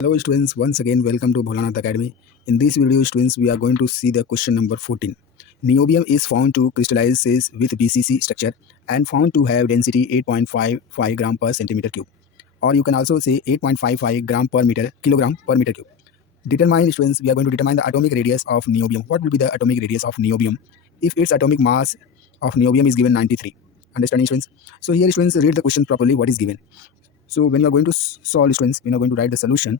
Hello students, once again welcome to BholanathAcademy. In this video students, we are going to see the question number 14. Niobium is found to crystallizes with Bcc structure and found to have density 8.55 gram per centimeter cube, or you can also say 8.55 gram per meter kilogram per meter cube. Determine students, we are going to determine the atomic radius of niobium. What will be the atomic radius of niobium if its atomic mass of niobium is given 93? Understanding students? So here students, read the question properly what is given. So when you are going to solve students, when you are going to write the solution,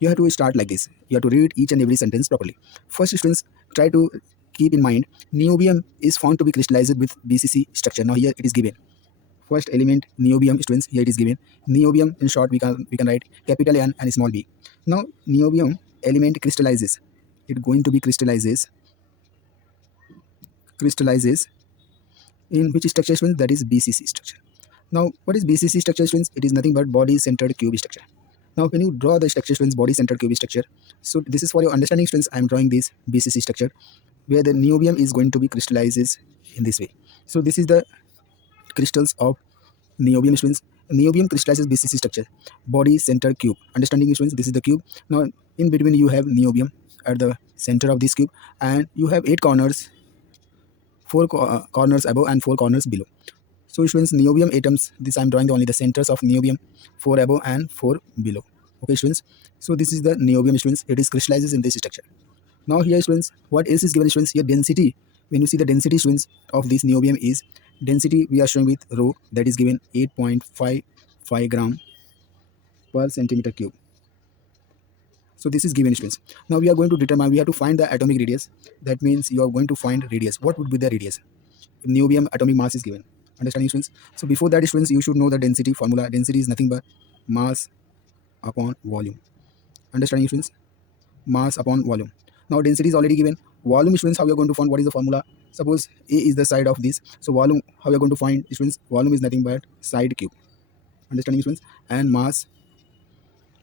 you have to start like this. You have to read each and every sentence properly. First students, try to keep in mind niobium is found to be crystallized with BCC structure. Now here it is given. First element niobium students, here it is given. Niobium in short we can write capital N and small b. Now niobium element crystallizes. It going to be crystallizes in which structure students? That is BCC structure. Now what is BCC structure students? It is nothing but body centered cube structure. Now when you draw the structure students, body centered cube structure, so this is for your understanding students. I am drawing this BCC structure where the niobium is going to be crystallizes in this way. So this is the crystals of niobium students. Niobium crystallizes BCC structure, body center cube. Understanding students, this is the cube. Now in between you have niobium at the center of this cube, and you have 8 corners, 4 corners above and 4 corners below. So students, niobium atoms, this I am drawing only the centers of niobium, 4 above and 4 below. Okay students, so this is the niobium students. It is crystallizes in this structure. Now here students, what else is given students? Here density. When you see the density students of this niobium is density, we are showing with rho, that is given 8.55 gram per centimeter cube. So this is given students. Now we are going to determine, we have to find the atomic radius. That means you are going to find radius. What would be the radius if niobium atomic mass is given? Understanding students? So before that students, you should know the density formula. Density is nothing but mass upon volume. Understanding students? Mass upon volume. Now density is already given. Volume students, how you are going to find? What is the formula? Suppose A is the side of this, so volume, how you are going to find students? Volume is nothing but side cube. Understanding students? And mass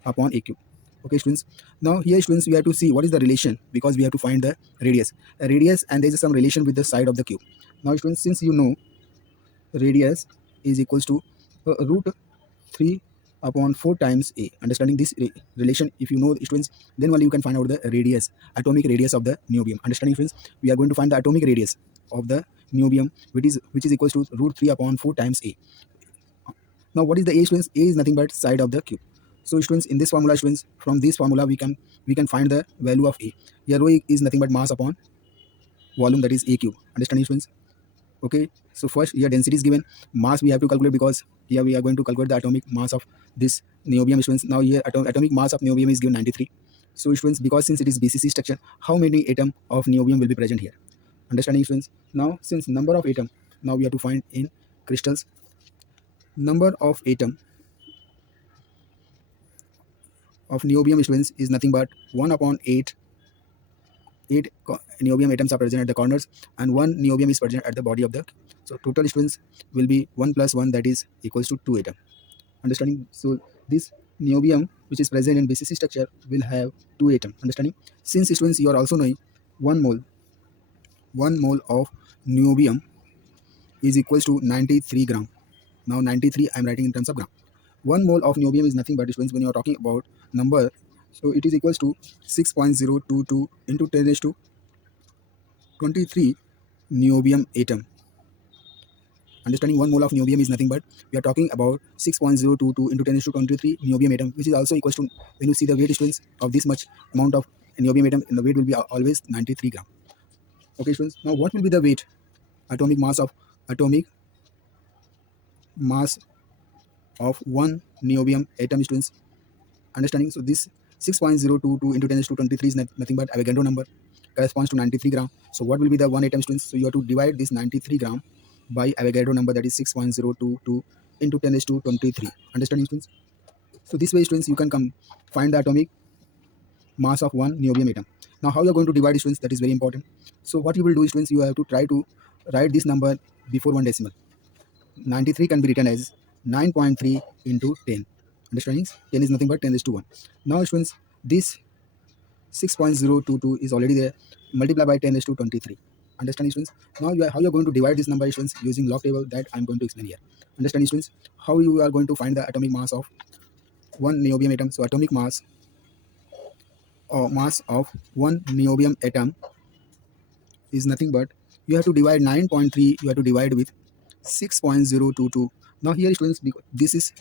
upon A cube. Okay students, now here students, we have to see what is the relation, because we have to find the radius. A radius, and there is some relation with the side of the cube. Now students, since you know radius is equals to root 3 upon 4 times A. Understanding this relation, if you know students, then only you can find out the radius, atomic radius of the niobium. Understanding students, we are going to find the atomic radius of the niobium, which is equals to root 3 upon 4 times A. Now what is the A students? A is nothing but side of the cube. So students, in this formula students, from this formula we can find the value of A. Here rho is nothing but mass upon volume, that is A cube. Understanding students? Okay, so first here density is given, mass we have to calculate, because here we are going to calculate the atomic mass of this niobium students. Now here atomic mass of niobium is given 93. So students, because since it is BCC structure, how many atom of niobium will be present here? Understanding students? Now since number of atom, now we have to find in crystals. Number of atom of niobium students is nothing but 1 upon 8 niobium atoms are present at the corners, and 1 niobium is present at the body of the. So total students will be 1 plus 1, that is equals to 2 atom. Understanding? So this niobium which is present in BCC structure will have 2 atom. Understanding? Since students, you are also knowing 1 mole of niobium is equals to 93 gram. Now 93 I am writing in terms of gram. 1 mole of niobium is nothing but students, when you are talking about number, so it is equals to 6.022 into 10 raised to 23 niobium atom. Understanding? 1 mole of niobium is nothing but, we are talking about 6.022 into 10 raised to 23 niobium atom, which is also equals to, when you see the weight students of this much amount of niobium atom, the weight will be always 93 gram. Okay students, now what will be the weight, atomic mass of 1 niobium atom students? Understanding? So this 6.022 into 10 raised to 23 is nothing but Avogadro number, corresponds to 93 gram. So what will be the 1 atom students? So you have to divide this 93 gram by Avogadro number, that is 6.022 into 10 raised to 23. Understanding students? So this way students, you can find the atomic mass of 1 niobium atom. Now how you are going to divide students, that is very important. So what you will do students, you have to try to write this number before 1 decimal. 93 can be written as 9.3 into 10. Understanding? 10 is nothing but 10 raised to 1. Now students, this 6.022 is already there, multiply by 10 raised to 23. Understanding students? Now how you are going to divide this number students using log table, that I am going to explain here. Understanding students? How you are going to find the atomic mass of 1 niobium atom? So atomic mass or mass of one niobium atom is nothing but you have to divide 9.3, you have to divide with 6.022. Now here students, because this is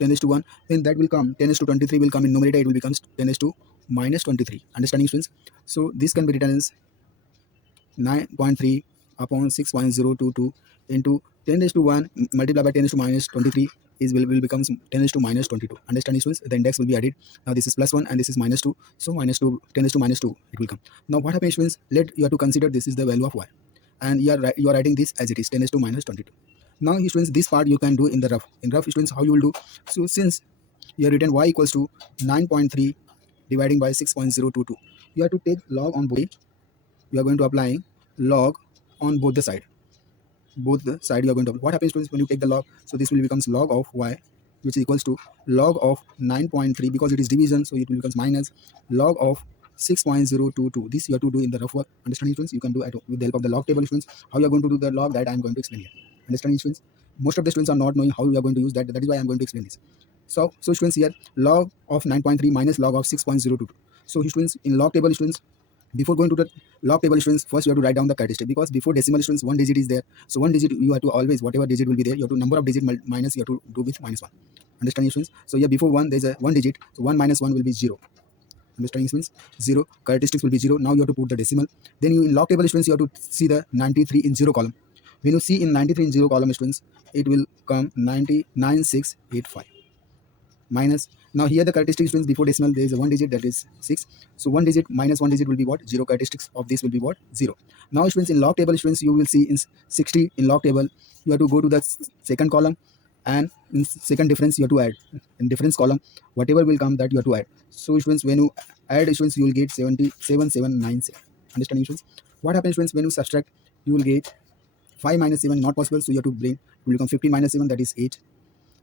10 is to 1, then that will come 10 is to 23 will come in numerator, it will become 10 is to minus 23. Understanding students? So this can be written as 9.3 upon 6.022 into 10 raised to 1 multiplied by 10 raised to minus 23 is will becomes 10 raised to minus 22. Understanding students? The index will be added. Now this is plus 1 and this is minus 2. So minus 2, 10 raised to minus 2 it will come. Now what happens students? Let you have to consider this is the value of y. And you are writing this as it is 10 raised to minus 22. Now students, this part you can do in the rough. In rough students, how you will do? So since you have written y equals to 9.3 dividing by 6.022, you have to take log on both. You are going to apply log on both the side. Both the side you are going to apply. What happens when you take the log? So this will becomes log of y, which is equals to log of 9.3, because it is division, so it will becomes minus log of 6.022. This you have to do in the rough work. Understanding students? You can do with the help of the log table students. How you are going to do the log, that I am going to explain here. Understanding students? Most of the students are not knowing how you are going to use that. That is why I am going to explain this. So students, here log of 9.3 minus log of 6.022. So students, in log table students, before going to the log table students, first you have to write down the characteristic, because before decimal students one digit is there. So one digit you have to always, whatever digit will be there, you have to number of digit minus, you have to do with minus 1. Understanding students? So here before 1 there is a 1 digit, so 1 minus 1 will be 0. Understanding students? 0. Characteristics will be 0. Now you have to put the decimal. Then you in log table students, you have to see the 93 in 0 column. When you see in 93 in 0 column students, it will come 99685 minus. Now here the characteristics students, before decimal there is a 1 digit, that is 6. So 1 digit minus 1 digit will be what? 0. Characteristics of this will be what? 0. Now students, in log table students, you will see in 60 in log table, you have to go to the second column, and in second difference you have to add. In difference column, whatever will come, that you have to add. So students, when you add students, you will get 77797. Understanding students? What happens students, when you subtract, you will get 5 minus 7 not possible, so you have to bring, it will become 15 minus 7, that is 8.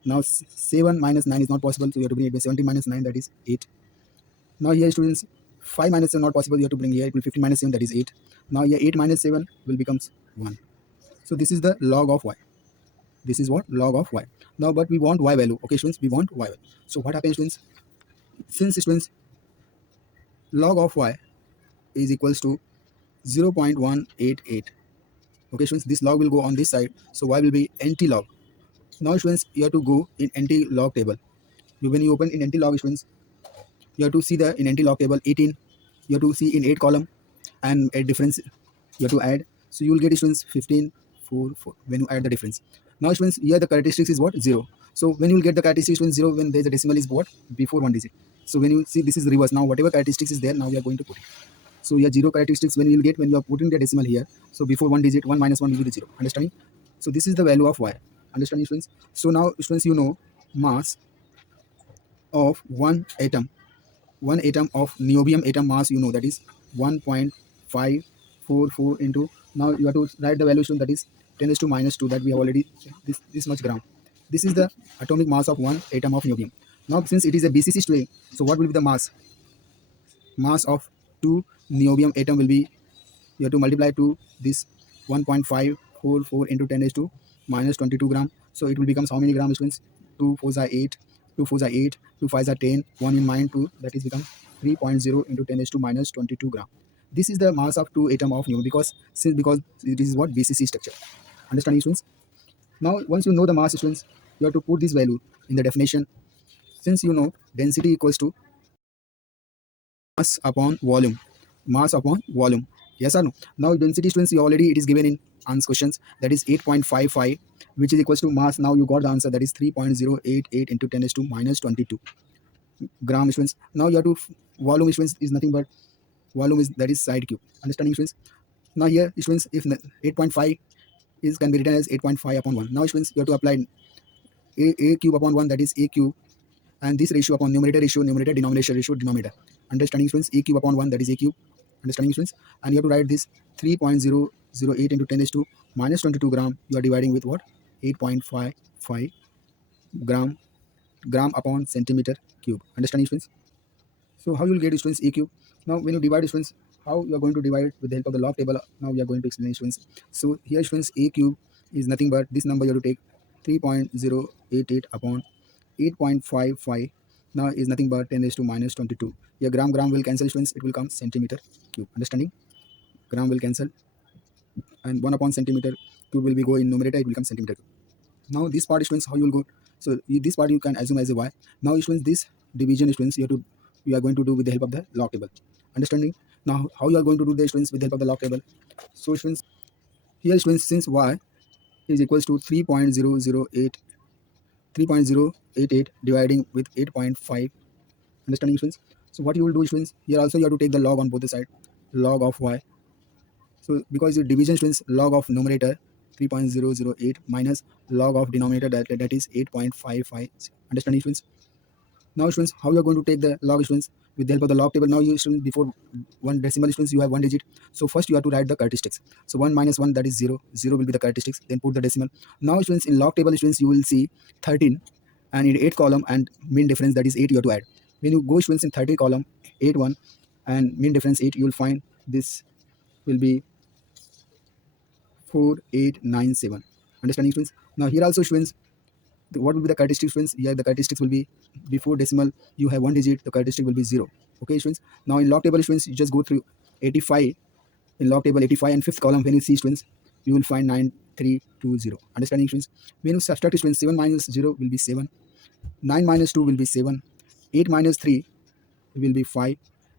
Now 7 minus 9 is not possible, so you have to bring it by 17 minus 9, that is 8. Now here students, 5 minus 7 not possible, you have to bring here, it will 15 minus 7, that is 8. Now here 8 minus 7 will becomes 1. So this is the log of y. This is what? Log of y. Now but we want y value. Okay students, we want y value. So what happens students? Since students, log of y is equals to 0.188. Okay students, this log will go on this side, so y will be anti-log. Now students, you have to go in anti-log table. When you open in anti-log students, you have to see the in anti-log table 18. You have to see in 8 column, and a difference you have to add. So you will get students 15 4 4 when you add the difference. Now students, here the characteristics is what? 0. So when you will get the characteristics when 0, when there is a decimal is what? Before 1 digit. So when you see this is reverse. Now whatever characteristics is there, now we are going to put it. So here 0 characteristics when you will get when you are putting the decimal here. So before 1 digit, 1 minus 1 will be 0. Understanding? So this is the value of y. Understanding students? So now students, you know mass of one atom of niobium atom mass, you know, that is 1.544 into, now you have to write the value student, that is 10 to minus 2, that we have already this much gram. This is the atomic mass of one atom of niobium. Now since it is a BCC string, so what will be the mass of 2 niobium atom will be, you have to multiply to this 1.544 into 10 raised to minus 22 gram. So it will become how many grams students? 2 4s are 8, 2 4s are 8, 2 5s are 10, 1 in mind 2, that is become 3.0 into 10 raised to minus 22 gram. This is the mass of 2 atom of niobium, because this is what BCC structure. Understanding students? Now once you know the mass students, you have to put this value in the definition. Since you know density equals to mass upon volume. Mass upon volume. Yes or no? Now density students, you already, it is given in answer questions, that is 8.55, which is equals to mass. Now you got the answer, that is 3.088 into 10 raised to minus 22 gram students. Now you have to volume students is nothing but volume is, that is side cube. Understanding students? Now here students, if 8.5 is can be written as 8.5 upon 1. Now students, you have to apply a cube upon 1, that is a cube, and this ratio upon numerator denominator ratio denominator. Understanding students? A cube upon 1, that is a cube. Understanding students? And you have to write this 3.008 into 10 raised to minus 22 gram. You are dividing with what? 8.55 gram upon centimeter cube. Understanding students? So how you will get students a cube? Now when you divide students, how you are going to divide with the help of the log table? Now we are going to explain students. So here students, a cube is nothing but this number you have to take 3.088 upon 8.55 now is nothing but 10 raised to minus 22. Here gram will cancel students, it will come centimeter cube. Understanding? Gram will cancel and 1 upon centimeter cube will be go in numerator, it will become centimeter cube. Now this part students, how you will go? So this part you can assume as a y. Now students, this division students you are going to do with the help of the log table. Understanding? Now how you are going to do the students with the help of the log table? So students, here students, since y is equals to 3.088 dividing with 8.5. Understanding students? So what you will do students, here also you have to take the log on both the side, log of y. So because the division students, log of numerator 3.008 minus log of denominator that is 8.55. Understanding students? Now students, how you are going to take the log students? With the help of the log table. Now you students, before one decimal students you have one digit. So first you have to write the characteristics. So 1 minus 1, that is 0. 0 will be the characteristics. Then put the decimal. Now students, in log table students you will see 13 and in 8 column and mean difference, that is 8 you have to add. When you go students in 30 column 8 1 and mean difference 8, you will find this will be 4897. Understanding students? Now here also students, what will be the characteristics students? Here the characteristics will be before decimal you have one digit, the characteristic will be 0. Okay students? Now in log table students, you just go through 85. In log table 85 and fifth column, when you see students, you will find 9320. Understanding students? When you subtract students, 7 minus 0 will be 7, 9 minus 2 will be 7, 8 minus 3 will be 5,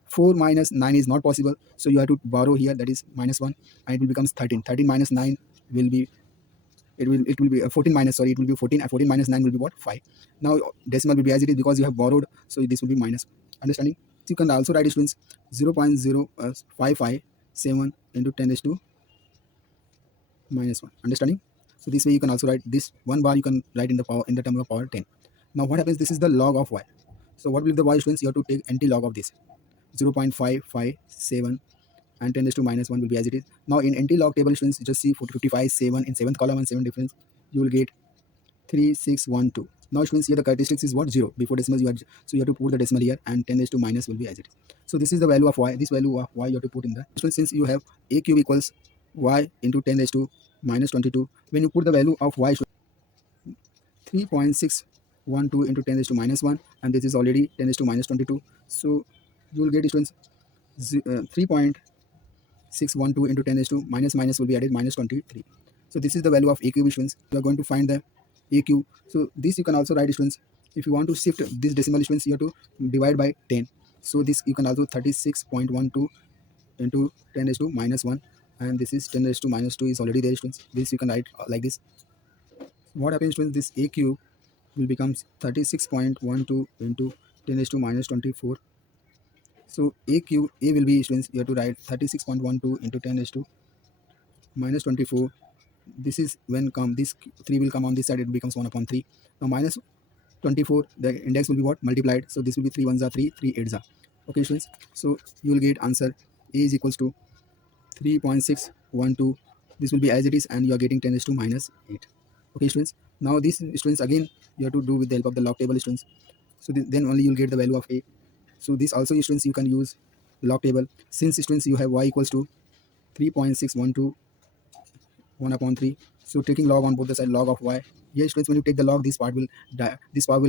4 minus 9 is not possible, so you have to borrow here, that is minus 1, and it will become 13. 13 minus 9 will be, it will be 14 minus, sorry, it will be 14, and 14 minus 9 will be what? 5. Now decimal will be as it is because you have borrowed, so this will be minus. Understanding? So you can also write students 0.0557 into 10 raised to minus 1. Understanding? So this way you can also write this 1 bar, you can write in the power, in the term of power 10. Now what happens? This is the log of y. So what will be the y students? You have to take anti-log of this 0.557 and 10 raised to minus 1 will be as it is. Now in anti-log table students, you just see 55 7 in 7th column and 7 difference, you will get 3612. Now students, here the characteristics is what? 0. Before decimal you have, so you have to put the decimal here and 10 raised to minus will be as it is. So this is the value of y. This value of y you have to put in the students, since you have a cube equals y into 10 raised to minus 22. When you put the value of y, 3.612 into 10 raised to minus 1, and this is already 10 raised to minus 22. So you will get students 3.612 into 10 raised to minus will be added minus 23. So this is the value of a cube students. You are going to find the a cube. So this you can also write students. If you want to shift this decimal students, you have to divide by 10. So this you can also 36.12 into 10 raised to minus 1, and this is 10 raised to minus 2 is already there students. This you can write like this. What happens when this a cube will become 36.12 into 10 raised to minus 24. So a cube, a will be students, you have to write 36.12 into 10 raised to minus 24. This is when come this 3 will come on this side, it becomes 1 upon 3. Now minus 24, the index will be what? Multiplied. So this will be 3 1s are 3, 3 8s are. Okay students, so you will get answer a is equals to 3.612. This will be as it is, and you are getting 10 raised to minus 8. Okay students, now these students again you have to do with the help of the log table students. So then only you'll get the value of a. So this also students you can use log table. Since students you have y equals to 3.612 1 upon 3, so taking log on both the side, log of y. Here students, when you take the log, this part will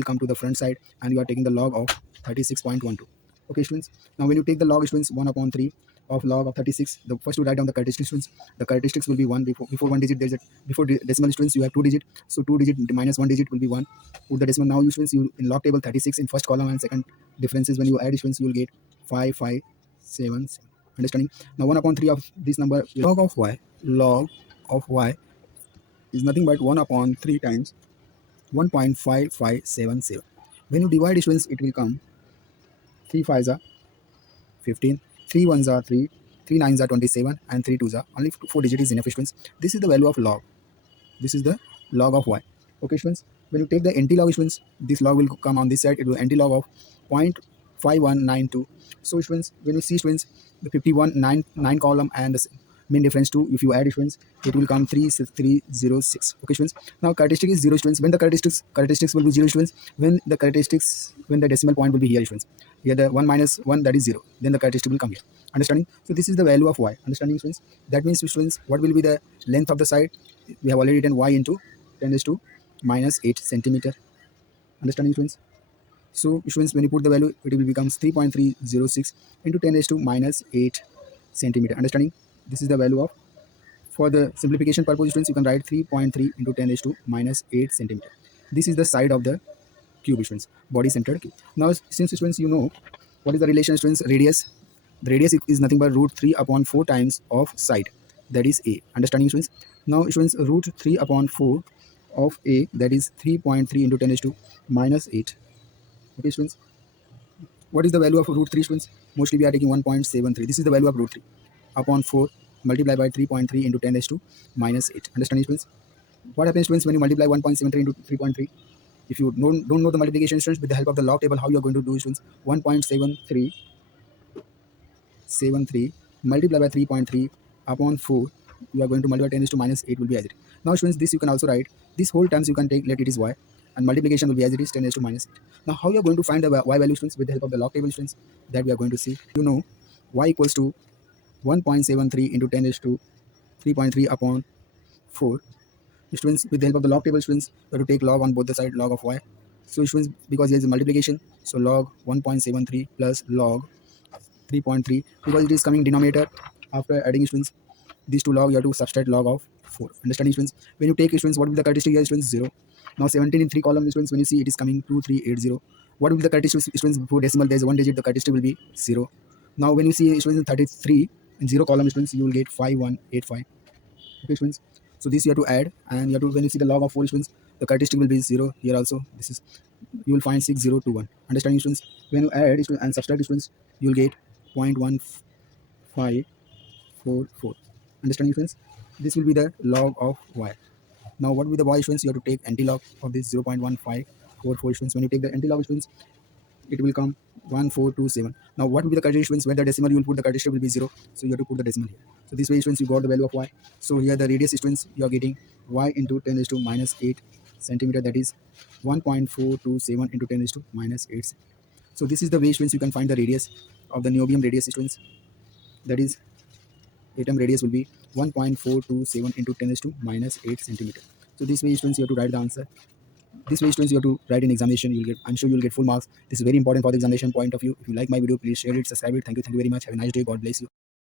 come to the front side, and you are taking the log of 36.12. Okay students, now when you take the log students, 1 upon 3 of log of 36, the first you write down the characteristics students. The characteristics will be 1. Before one digit there's a, before decimal students you have 2 digit, so 2 digit minus 1 digit will be 1. Put the decimal. Now you students, you in log table 36 in first column and second differences, when you add students you will get 5577. Understanding? Now 1 upon 3 of this number, log of y is nothing but 1 upon 3 times 1.5577. When you divide students, it will come 3 5s are 15, 3 1s are 3, 3 9s are 27, and 3 2s are only 4 digit is enough students. This is the value of log. This is the log of y. Okay students, when you take the anti-log students, this log will come on this side, it will anti-log of 0.5192. So students, when you see students, the 51 9 column and the mean difference 2, if you add students, it will come 3306. Okay students, now characteristic is 0 students. When the characteristics will be 0 students, when the decimal point will be here students, here the 1 minus 1, that is 0, then the characteristic will come here. Understanding? So this is the value of y. Understanding students? That means students, what will be the length of the side? We have already written y into 10 raised to minus 8 centimeter. Understanding students? So students, when you put the value, it will becomes 3.306 into 10 raised to minus 8 centimeter. Understanding? This is the value of, for the simplification purpose, students, you can write 3.3 into 10 raised to minus 8 centimeter. This is the side of the cube, students, body centered cube. Now, since students, you know what is the relation, students, radius. The radius is nothing but root 3 upon 4 times of side, that is a. Understanding, students? Now, students, root 3 upon 4 of a, that is 3.3 into 10 raised to minus 8. Okay, students. What is the value of root 3, students? Mostly we are taking 1.73. This is the value of root 3 upon 4 multiplied by 3.3 into 10 raised to minus 8. Understanding, students? What happens, students, when you multiply 1.73 into 3.3? If you don't know the multiplication, students, with the help of the log table, how you are going to do, students? 1.73 multiplied by 3.3 upon 4, you are going to multiply 10 raised to minus 8 will be as it is. Now, students, this you can also write, this whole terms you can take, let it is y, and multiplication will be as it is 10 raised to minus 8. Now, how you are going to find the y value, students, with the help of the log table, students, that we are going to see. You know, y equals to 1.73 into 10 raised to 3.3 upon 4. Students, with the help of the log table, students, you have to take log on both the side, log of y. So, students, because here is a multiplication, so log 1.73 plus log 3.3, because it is coming denominator. After adding, students, these two log, you have to subtract log of 4. Understanding, students? When you take, students, what will be the characteristic here, students? 0. Now 17 in 3 column, students, when you see it is coming 2380, what will be the characteristic, students? Before decimal there is one digit, the characteristic will be 0. Now when you see, students, 33 in 0 column, students, you will get 5185. Okay, students? So this you have to add, and you have to, when you see the log of 4, students, the characteristic will be 0 here also. This is, you will find 6021. Understanding, students? When you add and subtract, students, you will get 0.1544. Understanding, students? This will be the log of y. Now what will be the y, students? You have to take anti-log of this 0.1544, students. When you take the anti-log, students, it will come 1427. Now what will be the characteristic, students? Where the decimal you will put, the characteristic will be 0, so you have to put the decimal here. So this way, students, you got the value of y. So here the radius, students, you are getting y into 10 raised to minus 8 centimeter, that is 1.427 into 10 raised to minus 8. So this is the way, students, you can find the radius of the niobium radius, students, that is atom radius will be 1.427 into 10 raised to minus 8 centimeter. So this way, students, you have to write the answer. This way, students, you have to write in examination. You'll get, I'm sure you'll get full marks. This is very important for the examination point of view. If you like my video, please share it, subscribe it. Thank you very much. Have a nice day. God bless you.